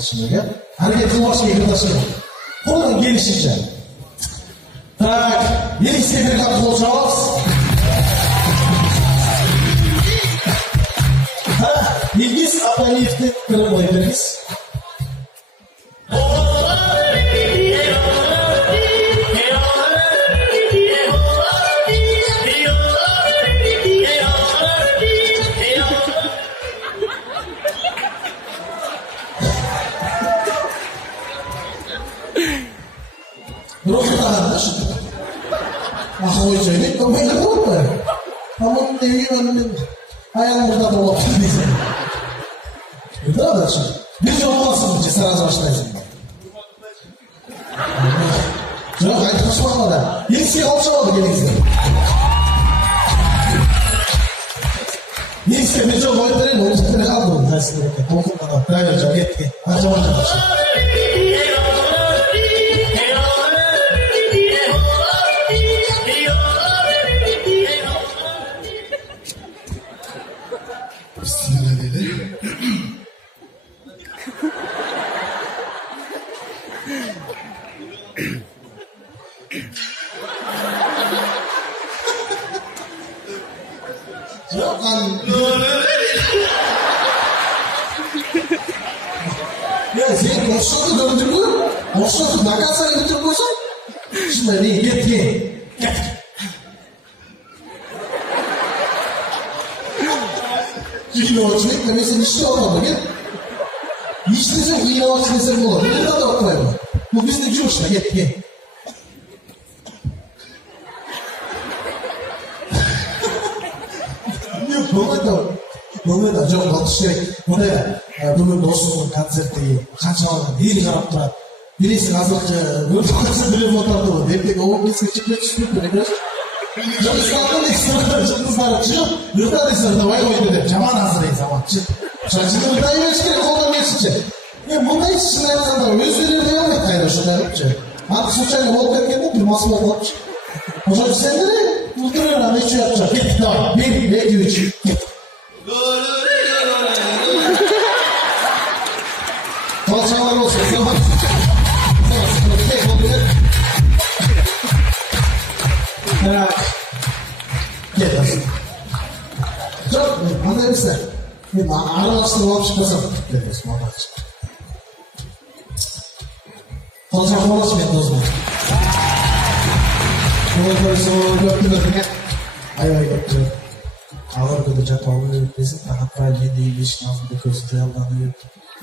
Şimdi hareket kılmak gibi arkadaşlar. Koldan gelişince. Так, yeni sefer kapı olacağız. İlgiz Ataliyev'de kırım oynarız. Aku jadi kembali apa? Kamu dewi mana? Ayam burada da oldu bize. Bu da şey. Biz olmasın ki sıra başlayız. Yok, hayır kaçma da. Yenisi alçaldı gelinizde. Yenisi bir çok oyunların oyuncuları kaldı. Nasıl böyle? Dokunmadan. Hayır canım yetti. Harcamadan başlayız. Ya sen boşluğu döndürdün, boşluğu nakasayı götürmüşsün. Şimdi ne get. İnovaçlık mesela işte olmadı gel. İşte inovaçlık sen olur. Ne de oturayım. Bu bizde coşla get. Bunu çok alış gerek. Bunu dostum konsertdeki qanchalar yer qarab turadi. Birisi hozircha o'rtoqasi bilib o'tirdi. Debdek o bizga chiqib tushibdi. Qizlarning qizlari chiqib, yurtadesizlar davay qo'ydi deb jamon hazirlaydi zamonchi. Shunchaki o'tayverish kerak qo'ldan kelishcha. Bunday ishlarni o'zlari yo'q qayda shundaychi. Hali случайно bo'lib ketganda bir mas'uliyat olib. O'sha senlar o'tiraveradi, hech yo'qcha. Ketdi. Men yo'q. Kalçalar olsun. Gel aslında. Çok anlayabilirsin. Ben araştırma olmuş kızım. Gel aslında. Kalçalar olsun ben dostum. Bunu koysun gördüm. Ay gördüm. Ağır kılıca tavuğu bizim hatta yedi iş nazlı közde yalanıyor.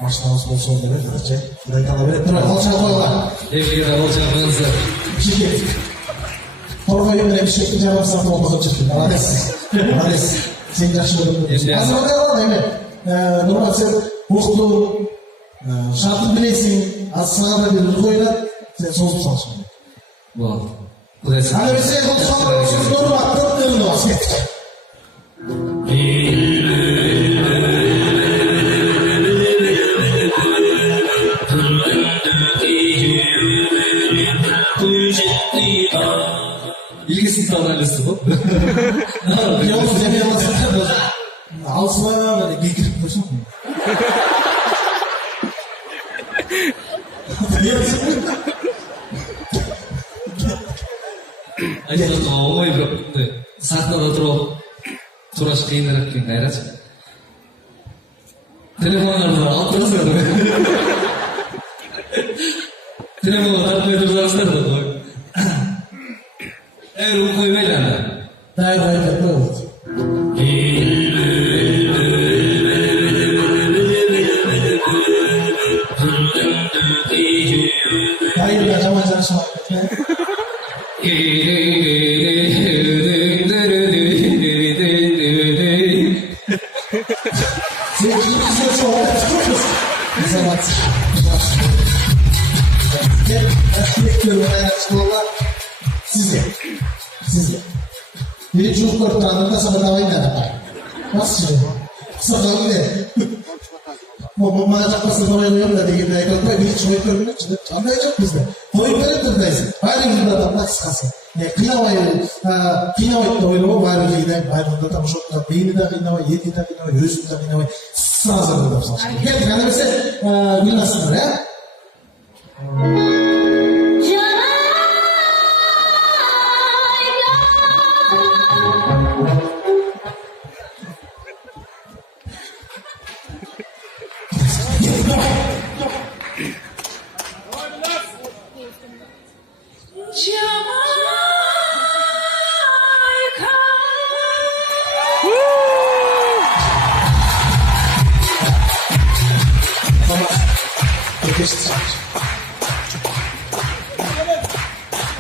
Başlamaz olsa olur bence. Burayı kalabilir. Dur, alçak koyular. Evliler alçaklarınızı. Şirket. Formayı böyle bir şekilde cevap satın olmadan çıktı. Hades. Sen yaşlıyorum. Aslında devam değil mi? Normal sen hukuklu şartı bileysin. Aslında bir koyular. Sen sonsuz çalışma. Bu. Hani bir şey olsun doğru baktın. Kırın vazgeç. İlgisiz davranıştı bu. Yavuz demeye alsana. Alsana böyle getirip koysun. Aytsa oy bir sahnada turash qiyinroq keyin Qayrat. Telefonlarni olib turasizlar. Telefonlarni olib turasizlar. Eğer o koymayla. Hayır, koy. Hayır, yaşamaya çalışma. Sen kimse sonra tutuyorsun. Ne zaman? Ben bekliyorum ayakçılarla. Sizce. Biri çok korktuğunda sana davayı da yapar. Nasıl şey? Sakın ne? Bana çakmasın oynayalım da diye bir korkma. Biri çok korktuğunda anlayacak bizde. Oyun verebilirdeyiz. Hayır yüzünde adamlar kıskası. Kıynamayı da oynama var öyle gidelim. Hayır onda tam şokta. Beyni de kıynamayı, yedi de kıynamayı, yüzünü de kıynamayı. Сразу выдам Сашка. Кетті, қана берсе, Гүлназсыздар, иә?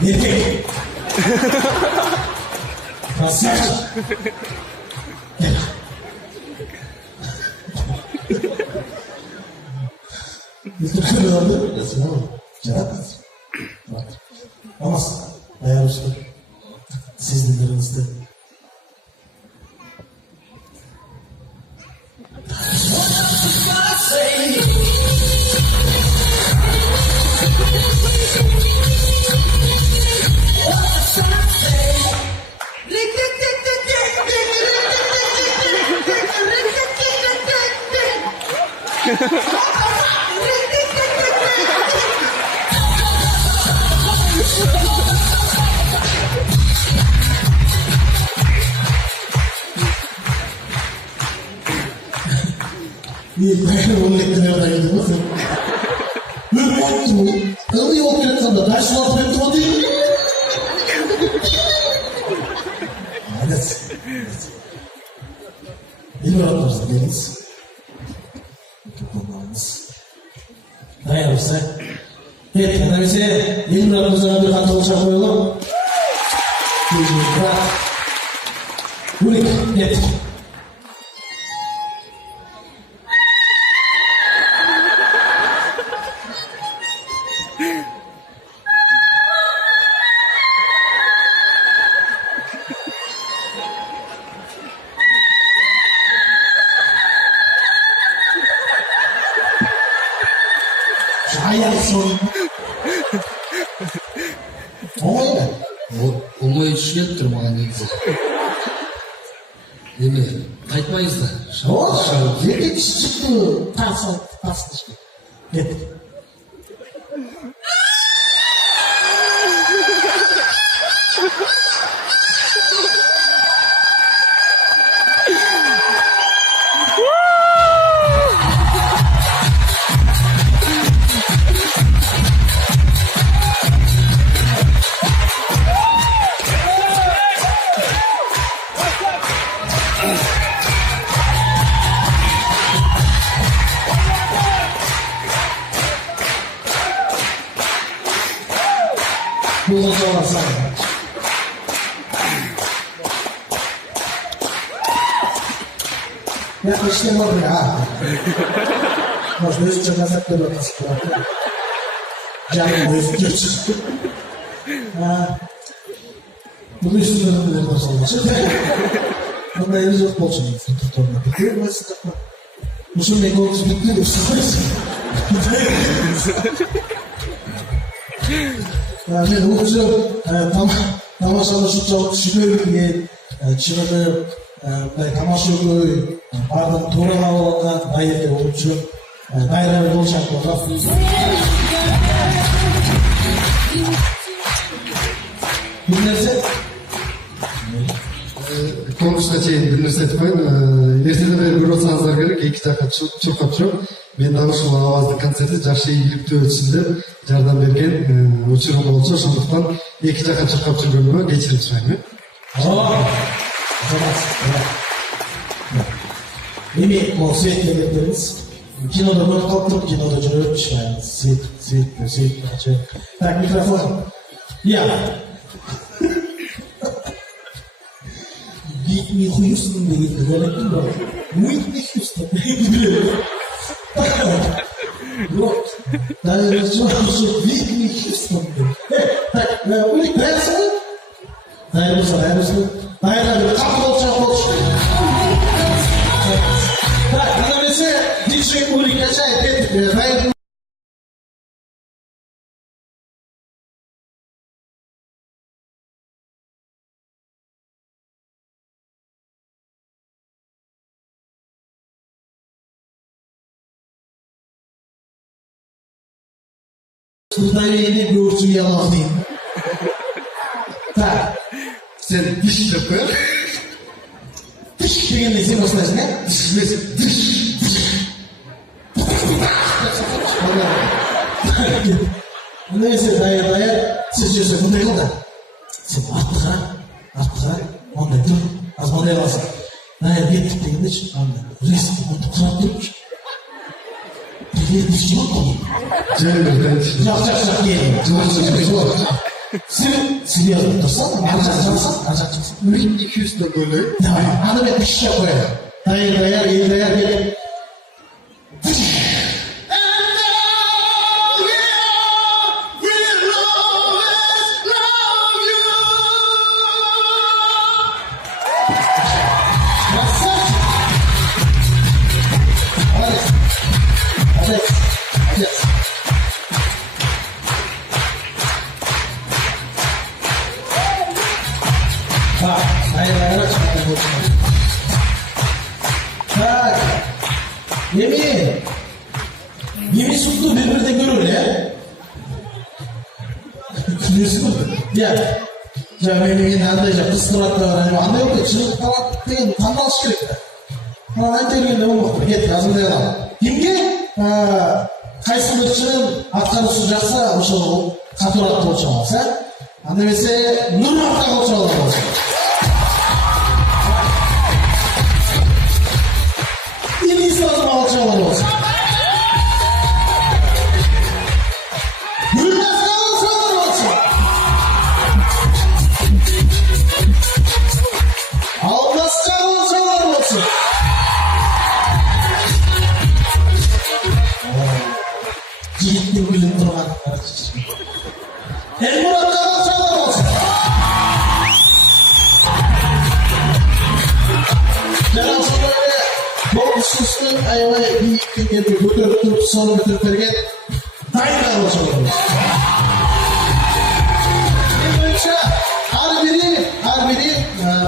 Еркек. Красавчик. Кел. Естіркені алды? Жаратыңыз. Алмас, даяр ұшты. Сезімдеріңізді. Бәрі олектіне өтәгеді ма сен? Өліп отыру, ылғи олып келіп қанда, дайшылар тұрып тұру дейін. Молодец. Елі ұраттырызды, келіңіз. Даяр болса. Ет, қана берсе, елі ұраттырызға бір қанты олша қойылым. Өлік, ет. Аяқ соң. Оңай ма? Оңай үшілет тұр маған негізі. Неме, қайтпайыз да. Еркек шықты тасын ішке. Кеттік. Бұл жауасың. Я почти морды, Может, өзі жаңасап көріп атасып тұрады. Жаным өзі жүріп шықты. Бұл үшін өрімділер дұрыс олмашы. Бұндай өз өт болшы мен сен тұртауына. Бітер мәсін жақма. Мұшын мен көңіз бітті деп сызбайсың. Мен уже тамашаны шутчалық шүберген, шынады тамаша көй, бардың торын алған, дайырды олып жүріп, дайыры болшақ болғап. Бұл нәрсе? Konuşuna bir нәрсе айтып қояйын. Ертеден бері көріп отырсаңыздар керек, екі жаққа чұрқап жүріп, мен Данышұлы Аваздың концерті жақсы игілікті өтсінде жардам берген өшірім болса, сондықтан екі жаққа чұрқап жүргеніме кешірім сұраймын. Неме, ол свет келеттеріңіз. Кинода көріп қалып тұрып, кинода жүріп, свет. Так, микрофон. Я. Whitney Houston дегенді ойлайтын ба? Whitney Houston дегенді білемін. Вот. Даже Whitney Houston деп. Так, Улик, дайырсың ба? Дайырсың. Қапы болшы. Так, ана берсе, диджей Улик качает, дайыр. Kurdayeli bir uçu yalan değil. Tak. Sen diş деп қояйық. Тыш дегенде сен осылайсың, иә? Диш емес, диш. Несі дая, сіз жүрсе бұндай қыл да. Сен артты қара, ондай тұр, аз ондай қаласың. Дая беттік дегенде ше, резко онды тұрап тұрып ше. Привет, не что там? Жақ, келin. Серьезно тұрсаң, аржақ жасаң. Мен 200-ді бөлейік. Давай, аны мен ішке қояды. Даяр, ел даяр келіп. Неме сұқты бір-бірден көру, иә? Күлесі көрді? Иә. Мен андай қыстырат бар, андай оқиды, шынық талат деген таңдалыш керек. Интервьюінде болмақты, кет, жазымдай алам. Кімге? Қайсы біршінің атқарушы жақса, ұшыл қатыратты олша алса, анда бесе нұр артақ олша алам болса. Елесі азым олша алам болса. Жігіттің білім тұрған Эльмурат Қағалшалар болсын. Жаңа сондай бұл ұсыныстың аябай биіктігінде көтеріп тұрып соны бітіріп берген дайын Қағалшалар болсын. Мен ойымша ар бері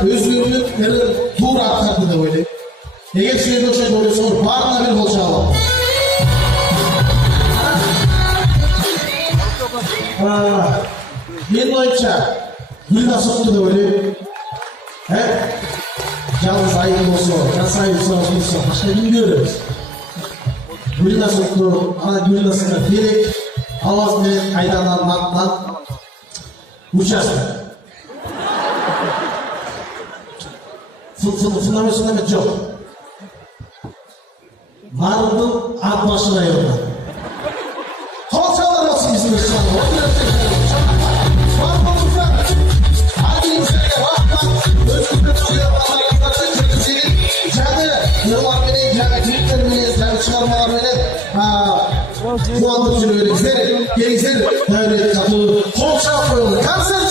өзгеріліп әрі тура атқарды деп ойлаймын. Егер сіздерді оқшайды ойлайсыңдар, барына бір болша аламын. Мен ойымша Гүлна соқты деп ойлаймын. Жалғыз айын болса, жас айын болса, қашқа кім көреміз? Гүлна соқты, Гүлнасына керек, ауазымен айданан атынан участок. Фундамент жоқ. Нарындың Атбашы районынан. Қауышалар болсын біздің ұшқаны. Жаңа клиптерменен, жаңа шығармаларменен қуантып жүргеніңіздер, келіңіздер, дәулет қату қол шап қойылды. Концерт